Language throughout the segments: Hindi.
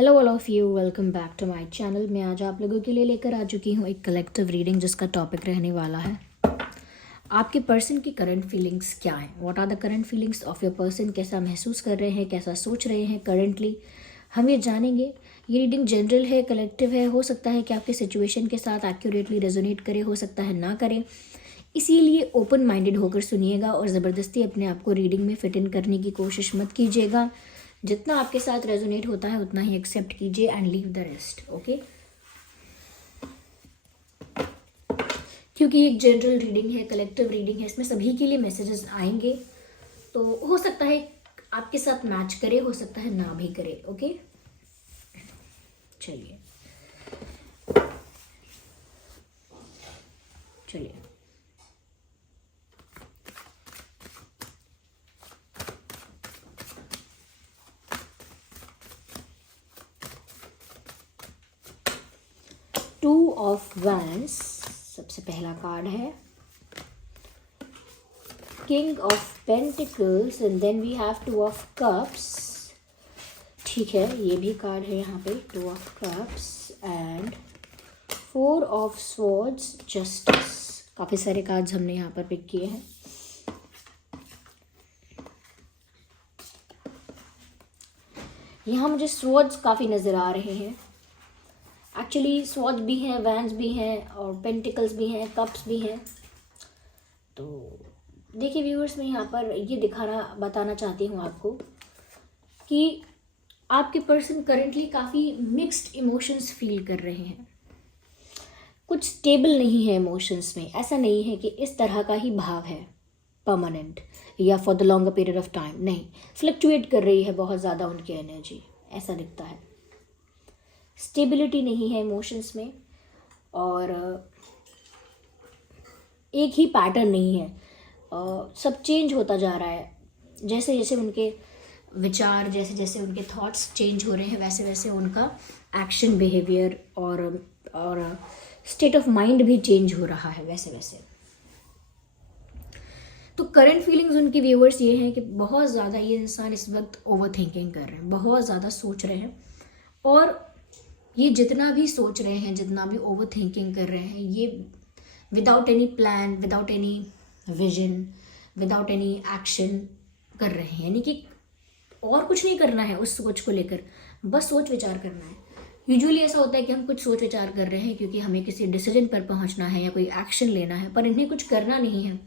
Hello all of you, welcome back to my channel. मैं आज आप लोगों के लिए लेकर आ चुकी हूँ एक कलेक्टिव रीडिंग जिसका टॉपिक रहने वाला है आपके पर्सन की करंट फीलिंग्स क्या है। What are the current feelings of your person. कैसा महसूस कर रहे हैं, कैसा सोच रहे हैं करंटली, हम ये जानेंगे। ये रीडिंग जनरल है, कलेक्टिव है। हो सकता है कि आपके सिचुएशन के साथ एक्यूरेटली रेजोनेट करे, हो सकता है ना करे। इसीलिए ओपन माइंडेड होकर सुनिएगा और ज़बरदस्ती अपने आप को रीडिंग में फिट इन करने की कोशिश मत कीजिएगा। जितना आपके साथ रेजोनेट होता है उतना ही एक्सेप्ट कीजिए and leave the rest. Okay, क्योंकि एक जनरल रीडिंग है, कलेक्टिव रीडिंग है, इसमें सभी के लिए मैसेजेस आएंगे। तो हो सकता है आपके साथ मैच करे, हो सकता है ना भी करे। ओके, चलिए चलिए टू ऑफ वैंड्स सबसे पहला कार्ड है, king of pentacles and then we have two of cups. ठीक है, ये भी कार्ड है यहाँ पे, two of cups and four of swords, justice. काफ़ी सारे कार्ड्स हमने यहाँ पर पिक किए हैं। यहाँ मुझे स्वॉर्ड्स काफ़ी नज़र आ रहे हैं। एक्चुअली स्वॉर्ड्स भी हैं, वैंड्स भी हैं और पेंटिकल्स भी हैं, कप्स भी हैं। तो देखिए व्यूअर्स, मैं यहाँ पर ये बताना चाहती हूँ आपको कि आपके पर्सन करंटली काफ़ी मिक्स्ड इमोशंस फील कर रहे हैं। कुछ स्टेबल नहीं है इमोशंस में। ऐसा नहीं है कि इस तरह का ही भाव है परमानेंट या for the longer period of time, नहीं। फ्लक्चुएट कर रही है बहुत ज़्यादा उनकी एनर्जी, ऐसा दिखता है। स्टेबिलिटी नहीं है इमोशंस में और एक ही पैटर्न नहीं है। सब चेंज होता जा रहा है। जैसे जैसे उनके विचार, जैसे जैसे उनके थॉट्स चेंज हो रहे हैं, वैसे वैसे उनका एक्शन, बिहेवियर और स्टेट ऑफ माइंड भी चेंज हो रहा है वैसे वैसे। तो करंट फीलिंग्स उनकी व्यूअर्स ये हैं कि बहुत ज़्यादा ये इंसान इस वक्त ओवर थिंकिंग कर रहे हैं, बहुत ज़्यादा सोच रहे हैं। और ये जितना भी सोच रहे हैं, जितना भी ओवर थिंकिंग कर रहे हैं, ये without any plan, without any vision, without any action कर रहे हैं। यानी कि और कुछ नहीं करना है उस सोच को लेकर, बस सोच विचार करना है। यूजुअली ऐसा होता है कि हम कुछ सोच विचार कर रहे हैं क्योंकि हमें किसी डिसीजन पर पहुंचना है या कोई एक्शन लेना है, पर इन्हें कुछ करना नहीं है।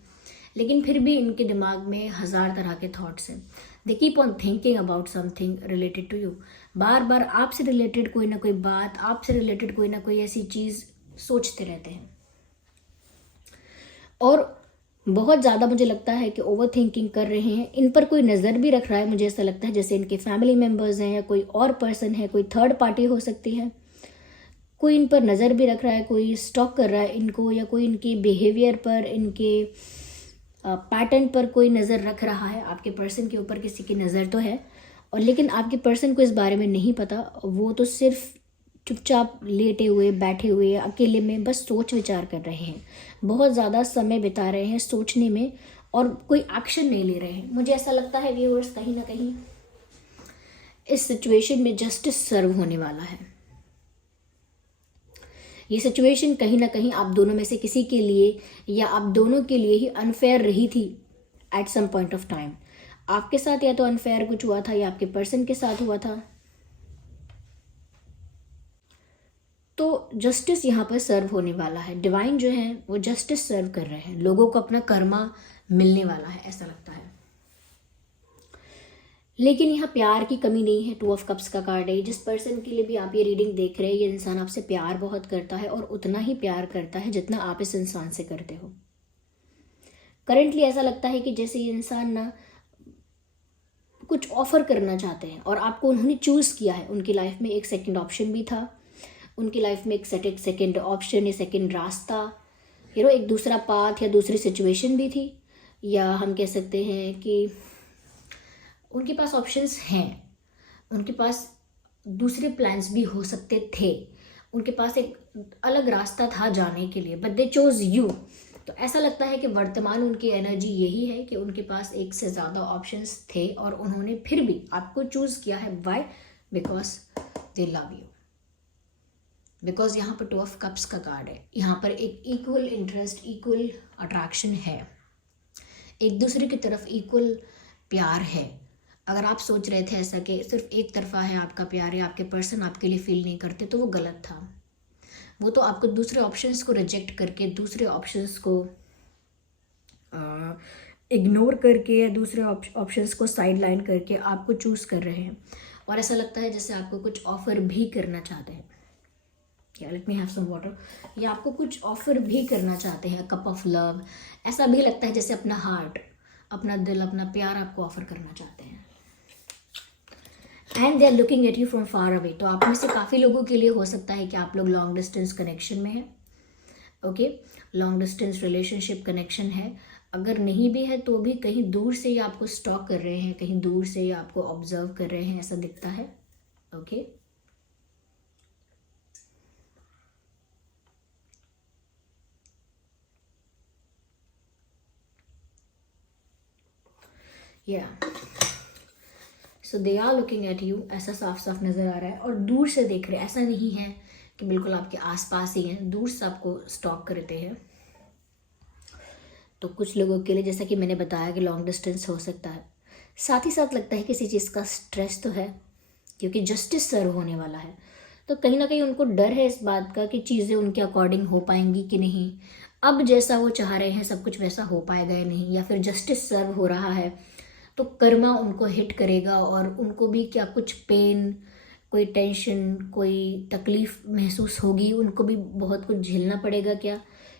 लेकिन फिर भी इनके दिमाग में हज़ार तरह के थॉट्स हैं। They keep on thinking about something related to you. बार बार आपसे रिलेटेड कोई ना कोई बात, आपसे रिलेटेड कोई ना कोई ऐसी चीज़ सोचते रहते हैं। और बहुत ज़्यादा मुझे लगता है कि ओवर थिंकिंग कर रहे हैं। इन पर कोई नज़र भी रख रहा है, मुझे ऐसा लगता है जैसे इनके फैमिली मेम्बर्स हैं या कोई और पर्सन है, कोई थर्ड पार्टी हो सकती है। कोई इन पर नज़र भी रख रहा है, कोई स्टॉक कर रहा है इनको, या कोई इनके बिहेवियर पर, इनके पैटर्न पर कोई नज़र रख रहा है। आपके पर्सन के ऊपर किसी की नज़र तो है, और लेकिन आपके पर्सन को इस बारे में नहीं पता। वो तो सिर्फ चुपचाप लेटे हुए, बैठे हुए, अकेले में बस सोच विचार कर रहे हैं। बहुत ज़्यादा समय बिता रहे हैं सोचने में और कोई एक्शन नहीं ले रहे हैं। मुझे ऐसा लगता है व्यूअर्स, कहीं ना कहीं इस सिचुएशन में जस्टिस सर्व होने वाला है। ये सिचुएशन कहीं ना कहीं आप दोनों में से किसी के लिए या आप दोनों के लिए ही अनफेयर रही थी at some point of time. आपके साथ या तो अनफेयर कुछ हुआ था या आपके पर्सन के साथ हुआ था। तो जस्टिस यहाँ पर सर्व होने वाला है। डिवाइन जो है वो जस्टिस सर्व कर रहे हैं। लोगों को अपना कर्मा मिलने वाला है, ऐसा लगता है। लेकिन यहाँ प्यार की कमी नहीं है। टू ऑफ कप्स का कार्ड है। जिस पर्सन के लिए भी आप ये रीडिंग देख रहे हैं, ये इंसान आपसे प्यार बहुत करता है और उतना ही प्यार करता है जितना आप इस इंसान से करते हो। करंटली ऐसा लगता है कि जैसे ये इंसान ना कुछ ऑफर करना चाहते हैं और आपको उन्होंने चूज़ किया है। उनकी लाइफ में एक सेकंड ऑप्शन भी था, उनकी लाइफ में एक सेकंड ऑप्शन या सेकंड रास्ता, एक दूसरा पाथ या दूसरी सिचुएशन भी थी। या हम कह सकते हैं कि उनके पास ऑप्शंस हैं, उनके पास दूसरे प्लान्स भी हो सकते थे, उनके पास एक अलग रास्ता था जाने के लिए, बट दे चोज यू। तो ऐसा लगता है कि वर्तमान उनकी एनर्जी यही है कि उनके पास एक से ज़्यादा ऑप्शंस थे और उन्होंने फिर भी आपको चूज़ किया है। Why? Because they love you, because यहाँ पर 2 ऑफ कप्स का कार्ड है। यहाँ पर एक इक्वल इंटरेस्ट, इक्वल अट्रैक्शन है, एक दूसरे की तरफ इक्वल प्यार है। अगर आप सोच रहे थे ऐसा कि सिर्फ एक तरफा है आपका प्यार या आपके पर्सन आपके लिए फील नहीं करते, तो वो गलत था। वो तो आपको दूसरे ऑप्शंस को रिजेक्ट करके, दूसरे ऑप्शंस को इग्नोर करके या दूसरे ऑप्शंस को साइड लाइन करके आपको चूज़ कर रहे हैं। और ऐसा लगता है जैसे आपको कुछ ऑफ़र भी करना चाहते हैं। या let me have some water. या आपको कुछ ऑफ़र भी करना चाहते हैं, कप ऑफ लव। ऐसा भी लगता है जैसे अपना हार्ट, अपना दिल, अपना प्यार आपको ऑफ़र करना चाहते हैं। And they are looking at you from far away. तो आप में से काफ़ी लोगों के लिए हो सकता है कि आप लोग लॉन्ग डिस्टेंस कनेक्शन में हैं। Okay, long distance relationship connection है। अगर नहीं भी है तो भी कहीं दूर से ही आपको स्टॉक कर रहे हैं, कहीं दूर से ही आपको ऑब्जर्व कर रहे हैं, ऐसा दिखता है। ओके, या so they are looking at you, ऐसा साफ साफ नज़र आ रहा है। और दूर से देख रहे हैं, ऐसा नहीं है कि बिल्कुल आपके आसपास ही हैं, दूर से आपको स्टॉक करते हैं। तो कुछ लोगों के लिए, जैसा कि मैंने बताया, कि लॉन्ग डिस्टेंस हो सकता है। साथ ही साथ लगता है किसी चीज़ का स्ट्रेस तो है, क्योंकि जस्टिस सर्व होने वाला है। तो कहीं ना कहीं उनको डर है इस बात का कि चीज़ें उनके अकॉर्डिंग हो पाएंगी कि नहीं, अब जैसा वो चाह रहे हैं सब कुछ वैसा हो पाएगा या नहीं, या फिर जस्टिस सर्व हो रहा है तो कर्मा उनको हिट करेगा और उनको भी क्या कुछ पेन, कोई टेंशन, कोई तकलीफ़ महसूस होगी, उनको भी बहुत कुछ झेलना पड़ेगा क्या,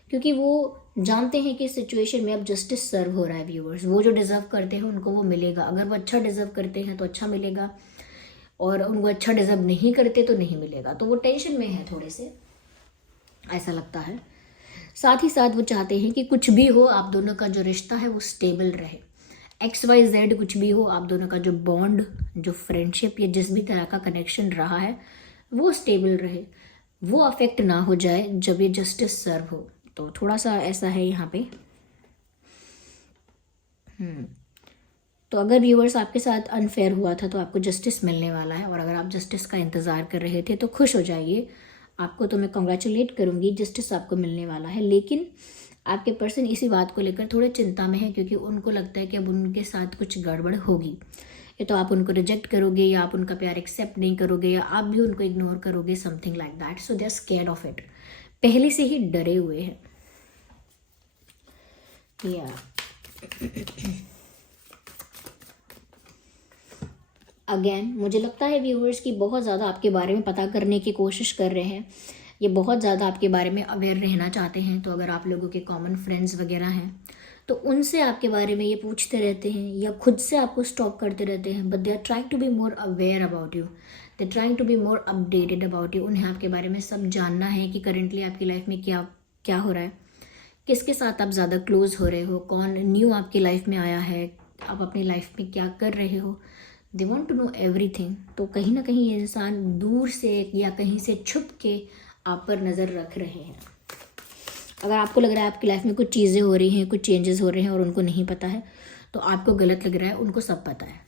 क्योंकि वो जानते हैं कि इस सिचुएशन में अब जस्टिस सर्व हो रहा है। व्यूअर्स, वो जो डिज़र्व करते हैं उनको वो मिलेगा। अगर वो अच्छा डिज़र्व करते हैं तो अच्छा मिलेगा, और उनको अच्छा डिज़र्व नहीं करते तो नहीं मिलेगा। तो वो टेंशन में है थोड़े से, ऐसा लगता है। साथ ही साथ वो चाहते हैं कि कुछ भी हो, आप दोनों का जो रिश्ता है वो स्टेबल रहे। XYZ कुछ भी हो, आप दोनों का जो बॉन्ड, जो फ्रेंडशिप या जिस भी तरह का कनेक्शन रहा है वो स्टेबल रहे, वो अफेक्ट ना हो जाए जब ये जस्टिस सर्व हो। तो थोड़ा सा ऐसा है यहाँ पे। तो अगर व्यूअर्स आपके साथ अनफेयर हुआ था तो आपको जस्टिस मिलने वाला है, और अगर आप जस्टिस का इंतज़ार कर रहे थे तो खुश हो जाइए, आपको तो मैं कॉन्ग्रेचुलेट करूँगी, जस्टिस आपको मिलने वाला है। लेकिन आपके पर्सन इसी बात को लेकर थोड़े चिंता में है, क्योंकि उनको लगता है कि अब उनके साथ कुछ गड़बड़ होगी। या तो आप उनको रिजेक्ट करोगे, या आप उनका प्यार एक्सेप्ट नहीं करोगे, या आप भी उनको इग्नोर करोगे, something like that. So they are scared of it, पहले से ही डरे हुए हैं। या अगेन मुझे लगता है व्यूअर्स की बहुत ज़्यादा आपके बारे में पता करने की कोशिश कर रहे हैं, ये बहुत ज़्यादा आपके बारे में अवेयर रहना चाहते हैं। तो अगर आप लोगों के कॉमन फ्रेंड्स वगैरह हैं तो उनसे आपके बारे में ये पूछते रहते हैं, या खुद से आपको स्टॉक करते रहते हैं। But they are trying to be more aware about you, they trying to be more updated about you. उन्हें आपके बारे में सब जानना है कि करेंटली आपकी लाइफ में क्या क्या हो रहा है, किसके साथ आप ज़्यादा क्लोज हो रहे हो, कौन न्यू आपकी लाइफ में आया है, आप अपनी लाइफ में क्या कर रहे हो। They want to know everything. तो कहीं ना कहीं ये इंसान दूर से या कहीं से छुप के आप पर नज़र रख रहे हैं। अगर आपको लग रहा है आपकी लाइफ में कुछ चीज़ें हो रही हैं, कुछ चेंजेस हो रहे हैं और उनको नहीं पता है, तो आपको गलत लग रहा है, उनको सब पता है।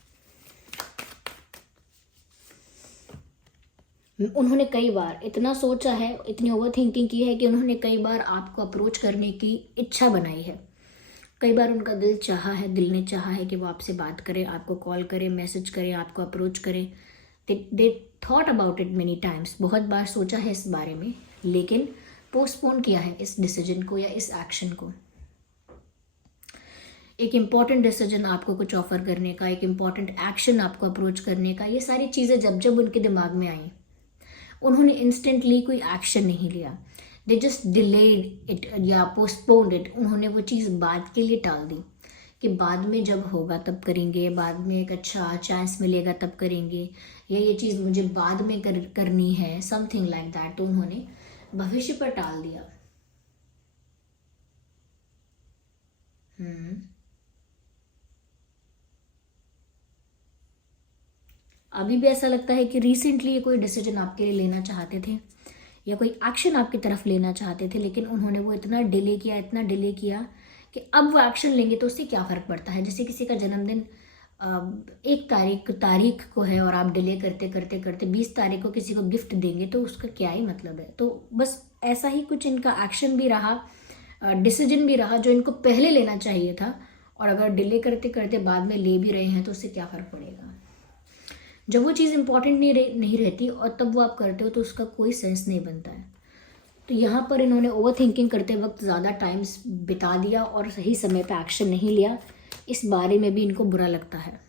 उन्होंने कई बार इतना सोचा है, इतनी ओवर थिंकिंग की है कि उन्होंने कई बार आपको अप्रोच करने की इच्छा बनाई है। कई बार उनका दिल चाहा है, दिल ने चाहा है कि वो आपसे बात करे, आपको कॉल करे, मैसेज करे, आपको अप्रोच करे। They thought about it many times, बहुत बार सोचा है इस बारे में, लेकिन पोस्टपोन किया है इस डिसीजन को या इस एक्शन को। एक इम्पॉर्टेंट डिसीजन आपको कुछ ऑफर करने का, एक इम्पॉर्टेंट एक्शन आपको अप्रोच करने का, ये सारी चीज़ें जब जब उनके दिमाग में आई, उन्होंने इंस्टेंटली कोई एक्शन नहीं लिया। दे जस्ट डिलेड इट या पोस्टपोन्ड इट। उन्होंने वो चीज़ बाद के लिए टाल दी कि बाद में जब होगा तब करेंगे, बाद में एक अच्छा चांस मिलेगा तब करेंगे, या ये चीज़ मुझे बाद में करनी है, समथिंग लाइक दैट। तो उन्होंने भविष्य पर टाल दिया। अभी भी ऐसा लगता है कि रिसेंटली ये कोई डिसीजन आपके लिए लेना चाहते थे या कोई एक्शन आपकी तरफ लेना चाहते थे, लेकिन उन्होंने वो इतना डिले किया कि अब वो एक्शन लेंगे तो उससे क्या फ़र्क पड़ता है। जैसे किसी का जन्मदिन 1 तारीख को है और आप डिले करते करते करते 20 तारीख को किसी को गिफ्ट देंगे तो उसका क्या ही मतलब है। तो बस ऐसा ही कुछ इनका एक्शन भी रहा, डिसीजन भी रहा जो इनको पहले लेना चाहिए था, और अगर डिले करते करते बाद में ले भी रहे हैं तो उससे क्या फ़र्क पड़ेगा। जब वो चीज़ इंपॉर्टेंट नहीं रहती और तब वो आप करते हो तो उसका कोई सेंस नहीं बनता है। तो यहाँ पर इन्होंने ओवर थिंकिंग करते वक्त ज़्यादा टाइम्स बिता दिया और सही समय पर एक्शन नहीं लिया, इस बारे में भी इनको बुरा लगता है।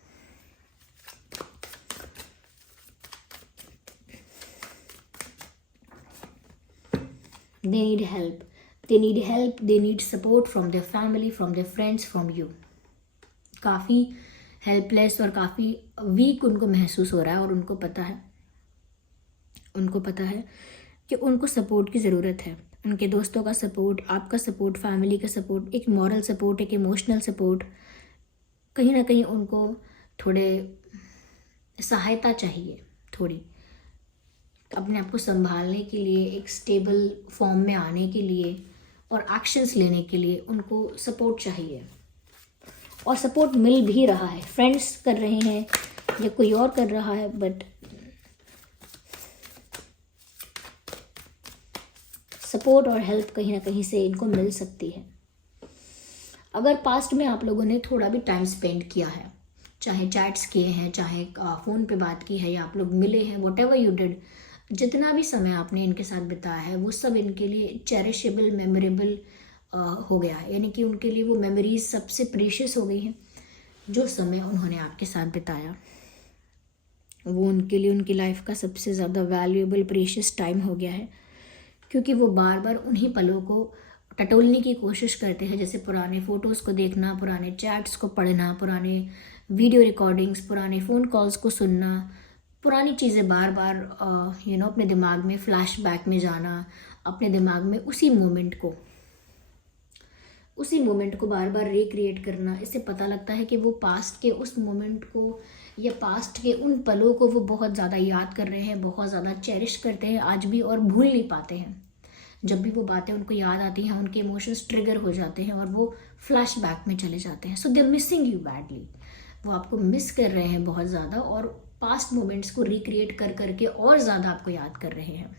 They need help. They need help. They need support from their family, from their friends, from you. काफ़ी हेल्पलेस और काफ़ी वीक उनको महसूस हो रहा है, और उनको पता है कि उनको सपोर्ट की ज़रूरत है। उनके दोस्तों का सपोर्ट, आपका सपोर्ट, फैमिली का सपोर्ट, एक मॉरल सपोर्ट, एक इमोशनल सपोर्ट, कहीं ना कहीं उनको थोड़े सहायता चाहिए, थोड़ी अपने आप को संभालने के लिए, एक स्टेबल फॉर्म में आने के लिए और एक्शंस लेने के लिए उनको सपोर्ट चाहिए। और सपोर्ट मिल भी रहा है, फ्रेंड्स कर रहे हैं या कोई और कर रहा है, बट सपोर्ट और हेल्प कहीं ना कहीं से इनको मिल सकती है। अगर पास्ट में आप लोगों ने थोड़ा भी टाइम स्पेंड किया है, चाहे चैट्स किए हैं, चाहे फ़ोन पे बात की है, या आप लोग मिले हैं, वॉट एवर यू डिड, जितना भी समय आपने इनके साथ बिताया है वो सब इनके लिए चेरिशेबल, मेमोरेबल हो गया है। यानी कि उनके लिए वो मेमोरीज सबसे प्रीशियस हो गई हैं। जो समय उन्होंने आपके साथ बिताया वो उनके लिए उनकी लाइफ का सबसे ज़्यादा वैल्यूएबल, प्रीशियस टाइम हो गया है, क्योंकि वो बार बार उन्हीं पलों को टटोलने की कोशिश करते हैं। जैसे पुराने फ़ोटोज़ को देखना, पुराने चैट्स को पढ़ना, पुराने वीडियो रिकॉर्डिंग्स, पुराने फ़ोन कॉल्स को सुनना, पुरानी चीज़ें बार बार अपने दिमाग में फ्लैशबैक में जाना, अपने दिमाग में उसी मोमेंट को बार बार रिक्रिएट करना। इससे पता लगता है कि वो पास्ट के उस मोमेंट को या पास्ट के उन पलों को वो बहुत ज़्यादा याद कर रहे हैं, बहुत ज़्यादा चेरिश करते हैं आज भी, और भूल नहीं पाते हैं। जब भी वो बातें उनको याद आती हैं उनके इमोशंस ट्रिगर हो जाते हैं और वो फ्लैशबैक में चले जाते हैं। So they are missing you badly. वो आपको मिस कर रहे हैं बहुत ज़्यादा, और पास्ट मोमेंट्स को रिक्रिएट कर करके और ज़्यादा आपको याद कर रहे हैं।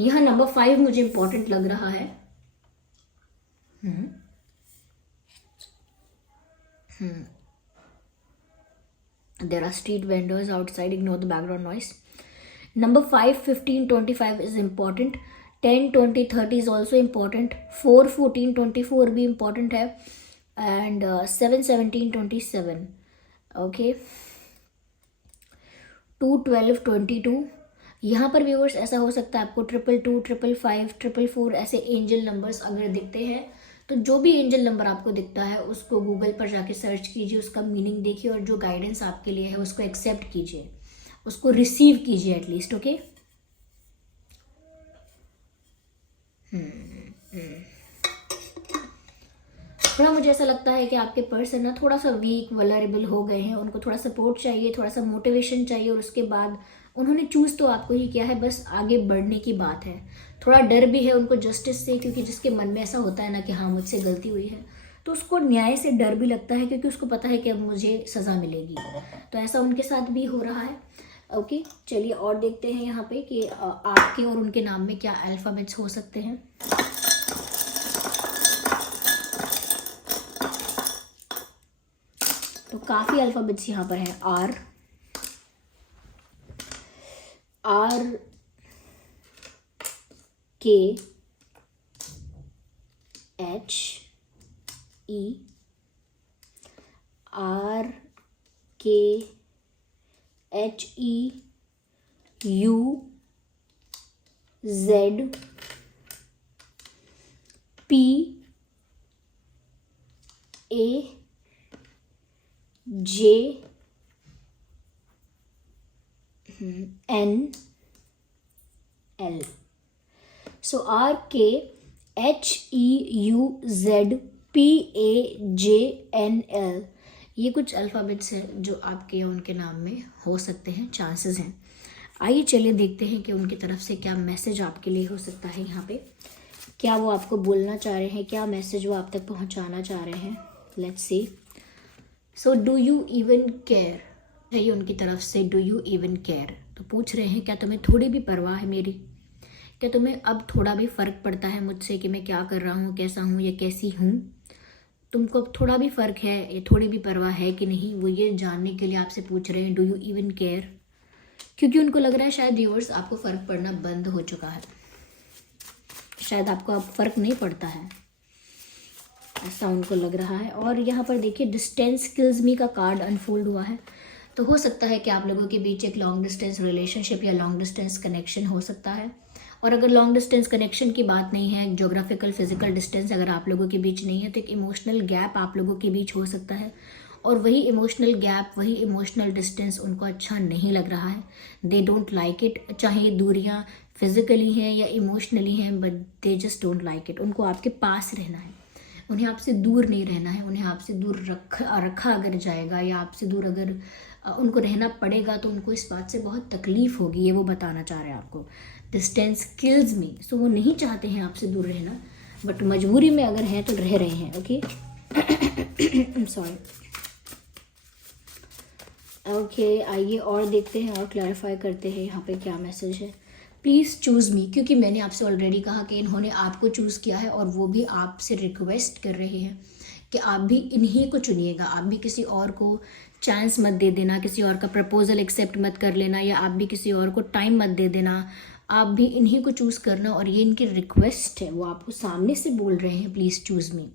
यहाँ नंबर 5 मुझे इंपॉर्टेंट लग रहा है। There are street vendors outside, ignore the background noise. Number 5, 15, 25 is important. 10, 20, 30 is also important. 4, 14, 24 भी important है. And 7, 17, 27. Okay. 2, 12, 22. यहाँ पर व्यूअर्स ऐसा हो सकता है आपको 222, 555, 444 ऐसे एंजल नंबर्स अगर दिखते हैं, तो जो भी एंजल नंबर आपको दिखता है उसको गूगल पर जाके सर्च कीजिए, उसका मीनिंग देखिए, और जो गाइडेंस आपके लिए है उसको एक्सेप्ट कीजिए, उसको रिसीव कीजिए एटलीस्ट। ओके। थोड़ा मुझे ऐसा लगता है कि आपके पर्सन ना थोड़ा सा वीक, वल्नरेबल हो गए हैं, उनको थोड़ा सपोर्ट चाहिए, थोड़ा सा मोटिवेशन चाहिए, और उसके बाद उन्होंने चूज़ तो आपको ही किया है, बस आगे बढ़ने की बात है। थोड़ा डर भी है उनको जस्टिस से, क्योंकि जिसके मन में ऐसा होता है ना कि हाँ मुझसे गलती हुई है, तो उसको न्याय से डर भी लगता है, क्योंकि उसको पता है कि अब मुझे सज़ा मिलेगी। तो ऐसा उनके साथ भी हो रहा है। ओके, चलिए और देखते हैं यहाँ पे कि आपके और उनके नाम में क्या अल्फ़ाबेट्स हो सकते हैं। तो काफ़ी अल्फ़ाबेट्स यहाँ पर हैं। R K H E, R K H E U Z P A J N L. So R K H E U Z P A J N L, ये कुछ अल्फ़ाबेट्स हैं जो आपके या उनके नाम में हो सकते हैं, चांसेस हैं। आइए चलिए देखते हैं कि उनकी तरफ से क्या मैसेज आपके लिए हो सकता है। यहाँ पे क्या वो आपको बोलना चाह रहे हैं, क्या मैसेज वो आप तक पहुँचाना चाह रहे हैं। Let's see. So do you even care है ये उनकी तरफ से, डू यू इवन केयर। तो पूछ रहे हैं क्या तुम्हें थोड़ी भी परवाह है मेरी, क्या तुम्हें अब थोड़ा भी फ़र्क पड़ता है मुझसे कि मैं क्या कर रहा हूँ, कैसा हूँ या कैसी हूँ। तुमको अब थोड़ा भी फ़र्क है, ये थोड़ी भी परवाह है कि नहीं, वो ये जानने के लिए आपसे पूछ रहे हैं डू यू इवन केयर। क्योंकि उनको लग रहा है शायद व्यूअर्स आपको फ़र्क पड़ना बंद हो चुका है, शायद आपको अब फ़र्क नहीं पड़ता है, ऐसा उनको लग रहा है। और यहाँ पर देखिए डिस्टेंस किल्स मी का कार्ड अनफोल्ड हुआ है। तो हो सकता है कि आप लोगों के बीच एक लॉन्ग डिस्टेंस रिलेशनशिप या लॉन्ग डिस्टेंस कनेक्शन हो सकता है। और अगर लॉन्ग डिस्टेंस कनेक्शन की बात नहीं है, ज्योग्राफिकल फिजिकल डिस्टेंस अगर आप लोगों के बीच नहीं है, तो एक इमोशनल गैप आप लोगों के बीच हो सकता है। और वही इमोशनल गैप, वही इमोशनल डिस्टेंस उनको अच्छा नहीं लग रहा है। दे डोंट लाइक इट, चाहे दूरियां फिजिकली हैं या इमोशनली हैं, but they just don't like it. उनको आपके पास रहना है, उन्हें आपसे दूर नहीं रहना है। उन्हें आपसे दूर रखा अगर जाएगा या आपसे दूर अगर उनको रहना पड़ेगा तो उनको इस बात से बहुत तकलीफ होगी, ये वो बताना चाह रहे हैं आपको। डिस्टेंस किल्स मी, सो वो नहीं चाहते हैं आपसे दूर रहना, बट मजबूरी में अगर हैं तो रह रहे हैं। Okay, sorry. ओके, आइए और देखते हैं और क्लैरिफाई करते हैं यहाँ पे क्या मैसेज है। प्लीज़ चूज़ मी, क्योंकि मैंने आपसे ऑलरेडी कहा कि इन्होंने आपको चूज़ किया है और वो भी आपसे रिक्वेस्ट कर रहे हैं कि आप भी इन्हीं को चुनिएगा। आप भी किसी और को चांस मत दे देना, किसी और का प्रपोजल एक्सेप्ट मत कर लेना, या आप भी किसी और को टाइम मत दे देना। आप भी इन्हीं को चूज़ करना, और ये इनकी रिक्वेस्ट है, वो आपको सामने से बोल रहे हैं प्लीज़ चूज़ मी।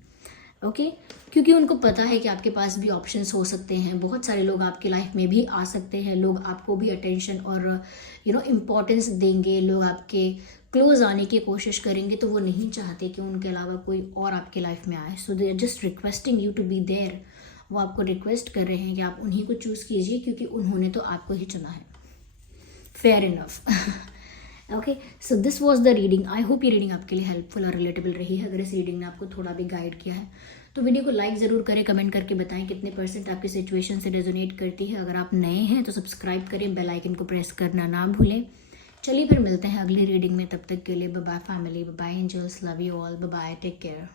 ओके, क्योंकि उनको पता है कि आपके पास भी ऑप्शंस हो सकते हैं, बहुत सारे लोग आपकी लाइफ में भी आ सकते हैं, लोग आपको भी अटेंशन और इम्पोर्टेंस देंगे, लोग आपके क्लोज आने की कोशिश करेंगे, तो वो नहीं चाहते कि उनके अलावा कोई और आपके लाइफ में आए। So they are just requesting you to be there. वो आपको रिक्वेस्ट कर रहे हैं कि आप उन्हीं को चूज़ कीजिए, क्योंकि उन्होंने तो आपको ही चुना है। Fair enough. Okay, so this was the reading. I hope ये रीडिंग आपके लिए हेल्पफुल और रिलेटेबल रही है। अगर इस रीडिंग ने आपको थोड़ा भी गाइड किया है तो वीडियो को लाइक ज़रूर करें, कमेंट करके बताएं कितने % आपकी सिचुएशन से रेजोनेट करती है। अगर आप नए हैं तो सब्सक्राइब करें, बेल आइकन को प्रेस करना ना भूलें। चलिए फिर मिलते हैं अगली रीडिंग में, तब तक के लिए bye bye family, bye bye angels, love you all, bye bye, take care.